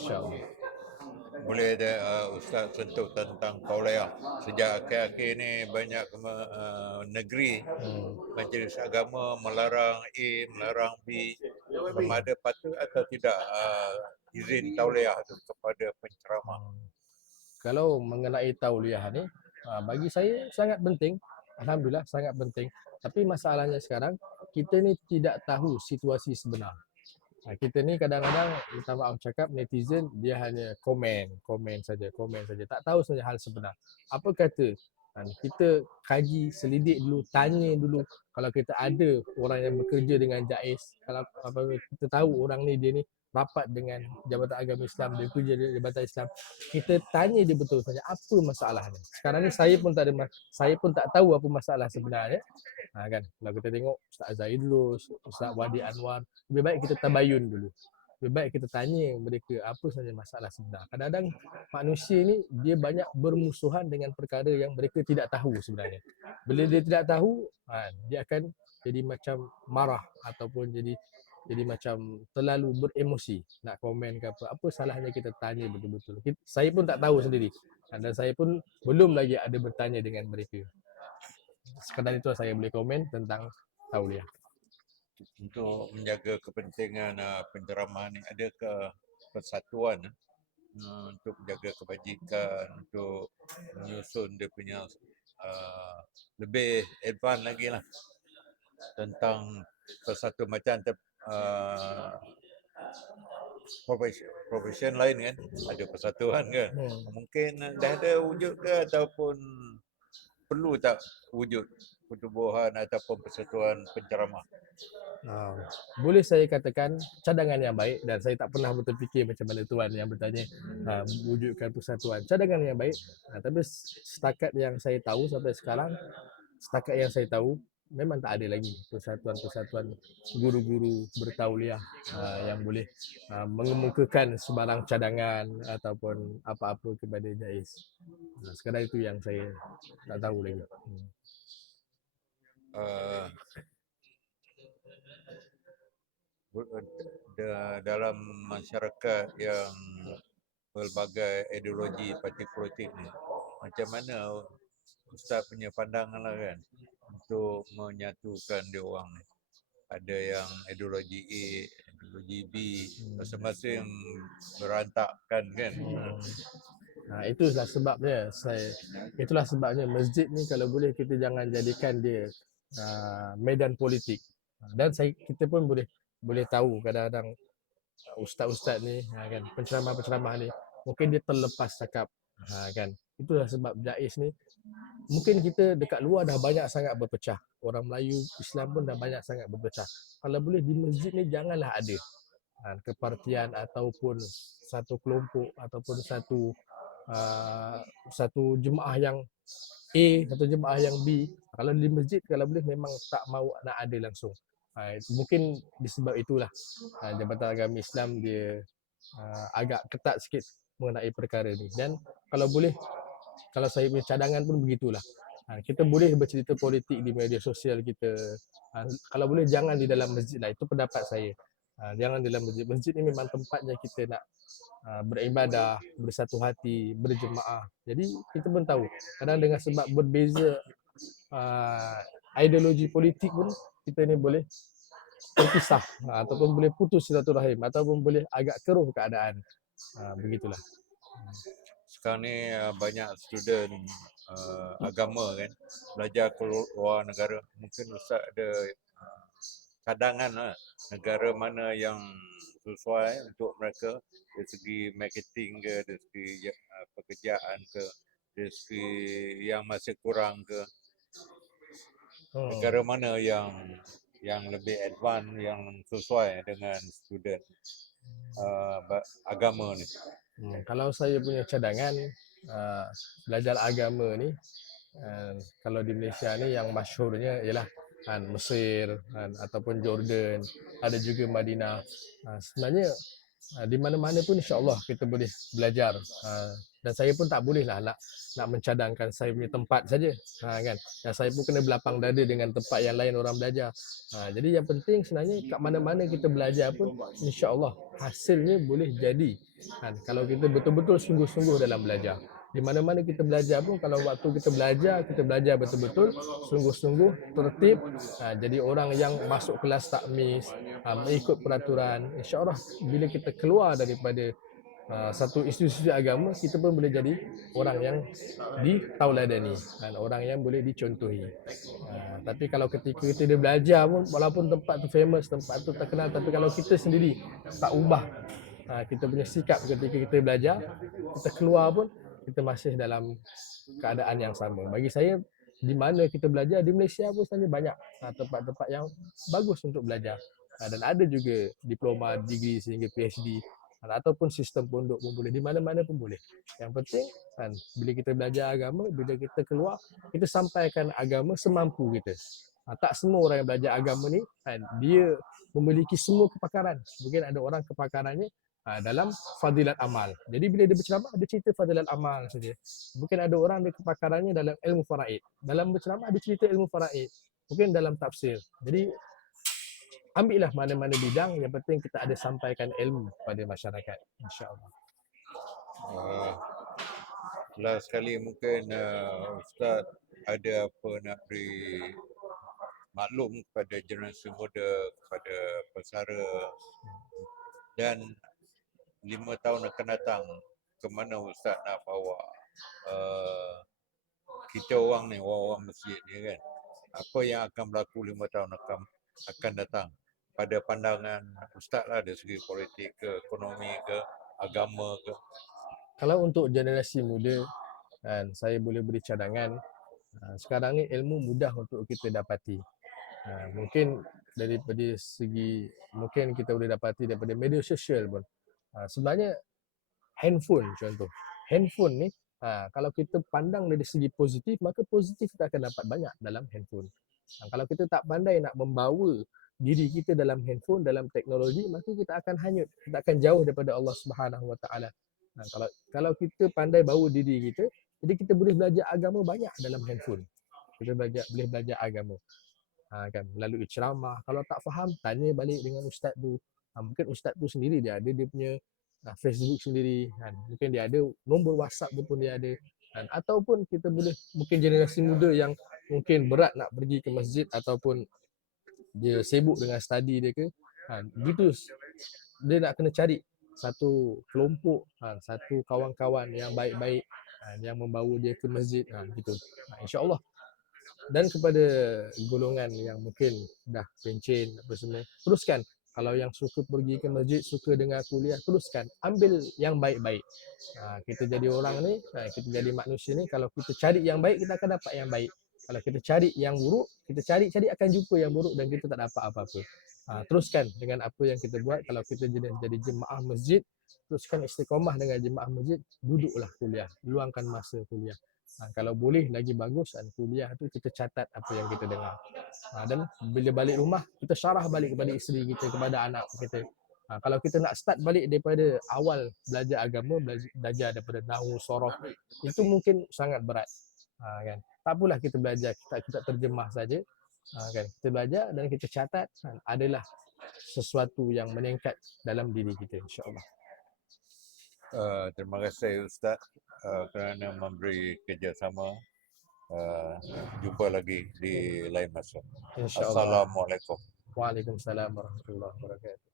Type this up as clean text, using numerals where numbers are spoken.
Masya-Allah. Boleh ada Ustaz sentuh tentang tauliah. Sejak akhir-akhir ni banyak negeri majlis agama melarang A, melarang B. Sama ada patut atau tidak izin tauliah tu kepada penceramah. Kalau mengenai tauliah ni, bagi saya sangat penting. Alhamdulillah sangat penting. Tapi masalahnya sekarang, kita ni tidak tahu situasi sebenar. Kita ni kadang-kadang, minta maaf cakap, netizen dia hanya komen saja. Tak tahu sebenarnya hal sebenar. Apa kata, kita kaji, selidik dulu, tanya dulu. Kalau kita ada orang yang bekerja dengan JAIS, kalau kita tahu orang ni dia ni rapat dengan Jabatan Agama Islam, dia kerja di Jabatan Islam, kita tanya dia betul saja apa masalahnya. Sekarang ni saya pun tak tahu apa masalah sebenarnya. Kan, kalau kita tengok Ustaz Zaidulus, Ustaz Wadi Anwar, lebih baik kita tabayun dulu. Lebih baik kita tanya mereka apa saja masalah sebenar. Kadang-kadang manusia ni dia banyak bermusuhan dengan perkara yang mereka tidak tahu sebenarnya. Bila dia tidak tahu, dia akan jadi macam marah ataupun jadi macam terlalu beremosi nak komen ke apa salahnya kita tanya betul-betul. Saya pun tak tahu sendiri, dan saya pun belum lagi ada bertanya dengan mereka. Sekadar itu saya boleh komen tentang tauliah. Untuk menjaga kepentingan penceramah ni, adakah persatuan untuk menjaga kebajikan, untuk menyusun dia punya lebih advance lagi lah tentang persatuan macam profession lain kan, ada persatuan kan. Mungkin dah ada wujud ke ataupun perlu tak wujud pertubuhan ataupun persatuan penceramah? Boleh saya katakan cadangan yang baik, dan saya tak pernah berfikir macam mana tuan yang bertanya wujudkan persatuan. Cadangan yang baik, tapi setakat yang saya tahu sampai sekarang, memang tak ada lagi persatuan-persatuan guru-guru bertauliah yang boleh mengemukakan sebarang cadangan ataupun apa-apa kepada JAIS. Sekadar itu yang saya tak tahu lagi. Dalam masyarakat yang pelbagai ideologi parti politik ni, macam mana Ustaz punya pandangan lah kan untuk menyatukan dia orang ni? Ada yang ideologi A, ideologi B, masing-masing berantakan kan. Itulah sebabnya masjid ni kalau boleh kita jangan jadikan dia medan politik. Dan kita pun boleh tahu kadang-kadang ustaz-ustaz ni kan, penceramah-penceramah ni mungkin dia terlepas cakap kan. Itulah sebab JAIS ni, mungkin kita dekat luar dah banyak sangat berpecah. Orang Melayu, Islam pun dah banyak sangat berpecah. Kalau boleh di masjid ni janganlah ada kepartian ataupun satu kelompok ataupun satu jemaah yang A, satu jemaah yang B. Kalau di masjid kalau boleh memang tak mahu nak ada langsung. Mungkin disebab itulah Jabatan Agama Islam dia agak ketat sikit mengenai perkara ni. Dan kalau boleh, kalau saya punya cadangan pun begitulah. Kita boleh bercerita politik di media sosial kita. Kalau boleh jangan di dalam masjid lah. Itu pendapat saya. Jangan dalam masjid. Masjid ni memang tempatnya kita nak beribadah, bersatu hati, berjemaah. Jadi kita pun tahu kadang dengan sebab berbeza ideologi politik pun kita ni boleh terpisah ataupun boleh putus silaturahim ataupun boleh agak keruh keadaan. Begitulah. Sekarang ni banyak student agama kan belajar ke luar negara. Mungkin Ustaz ada cadangan lah, negara mana yang sesuai untuk mereka dari segi marketing ke, dari segi pekerjaan ke, dari segi yang masih kurang ke. Negara mana yang lebih advance, yang sesuai dengan student agama ni? Kalau saya punya cadangan, belajar agama ni, kalau di Malaysia ni yang masyhurnya ialah Mesir ataupun Jordan, ada juga Madinah. Sebenarnya di mana-mana pun insya-Allah kita boleh belajar Dan saya pun tak boleh lah nak mencadangkan saya punya tempat saja. Kan. Dan saya pun kena berlapang dada dengan tempat yang lain orang belajar. Jadi yang penting sebenarnya kat mana-mana kita belajar pun insya-Allah hasilnya boleh jadi. Kalau kita betul-betul sungguh-sungguh dalam belajar. Di mana-mana kita belajar pun kalau waktu kita belajar betul-betul sungguh-sungguh tertib, jadi orang yang masuk kelas tak miss, mengikut peraturan. Insya-Allah bila kita keluar daripada satu institusi agama, kita pun boleh jadi orang yang ditauladani dan orang yang boleh dicontohi. Tapi kalau ketika kita dah belajar pun, walaupun tempat tu famous, tempat tu terkenal, tapi kalau kita sendiri tak ubah kita punya sikap ketika kita belajar, kita keluar pun kita masih dalam keadaan yang sama. Bagi saya, di mana kita belajar di Malaysia pun sebenarnya banyak tempat-tempat yang bagus untuk belajar. Dan ada juga diploma, degree sehingga PhD, ataupun sistem pondok pun boleh, di mana-mana pun boleh. Yang penting bila kita belajar agama, bila kita keluar, kita sampaikan agama semampu kita. Tak semua orang yang belajar agama ni dia memiliki semua kepakaran. Mungkin ada orang kepakarannya dalam fadilat amal. Jadi bila dia berceramah, dia cerita fadilat amal saja. Mungkin ada orang dia kepakarannya dalam ilmu faraid. Dalam berceramah, dia cerita ilmu faraid. Mungkin dalam tafsir. Jadi ambillah mana-mana bidang, yang penting kita ada sampaikan ilmu kepada masyarakat, insya-Allah. Uh, last sekali mungkin Ustaz ada apa nak beri maklum kepada generasi muda, kepada pesara, dan 5 tahun akan datang, ke mana Ustaz nak bawa kita orang ni, orang masjid ni kan, apa yang akan berlaku 5 tahun akan datang pada pandangan Ustaz lah, dari segi politik ke, ekonomi ke, agama ke. Kalau untuk generasi muda, saya boleh beri cadangan, sekarang ni ilmu mudah untuk kita dapati. Mungkin daripada segi, mungkin kita boleh dapati daripada media sosial pun. Sebenarnya handphone contoh. Handphone ni kalau kita pandang dari segi positif, maka positif kita akan dapat banyak dalam handphone. Kalau kita tak pandai nak membawa diri kita dalam handphone, dalam teknologi, maka kita akan hanyut, kita akan jauh daripada Allah Subhanahu Wa Taala. Kalau kita pandai bawa diri kita, jadi kita boleh belajar agama banyak dalam handphone. Kita boleh belajar agama. Kan, melalui ceramah. Kalau tak faham, tanya balik dengan ustaz tu. Mungkin ustaz tu sendiri dia ada dia punya Facebook sendiri kan. Mungkin dia ada nombor WhatsApp dia pun dia ada. Ataupun kita boleh, mungkin generasi muda yang mungkin berat nak pergi ke masjid ataupun dia sibuk dengan study dia ke, gitu dia nak kena cari satu kelompok, satu kawan-kawan yang baik-baik, yang membawa dia ke masjid, gitu. InsyaAllah. Dan kepada golongan yang mungkin dah pencen apa semua, teruskan. Kalau yang suka pergi ke masjid, suka dengar kuliah, teruskan. Ambil yang baik-baik. Kita jadi orang ni, kita jadi manusia ni, kalau kita cari yang baik, kita akan dapat yang baik. Kalau kita cari yang buruk, kita cari akan jumpa yang buruk dan kita tak dapat apa-apa. Teruskan dengan apa yang kita buat. Kalau kita jadi jemaah masjid, teruskan istiqamah dengan jemaah masjid, duduklah kuliah, luangkan masa kuliah. Kalau boleh lagi bagus, kuliah tu kita catat apa yang kita dengar. Dan bila balik rumah, kita syarah balik kepada isteri kita, kepada anak kita. Kalau kita nak start balik daripada awal belajar agama, belajar daripada nahwu, sorof, itu mungkin sangat berat. Kan? Tak apalah kita belajar, kita terjemah saja. Kan? Kita belajar dan kita catat, adalah sesuatu yang meningkat dalam diri kita, insya-Allah. Terima kasih Ustaz kerana memberi kerjasama. Jumpa lagi di lain masa. InsyaAllah. Assalamualaikum. Waalaikumsalam warahmatullahi wabarakatuh.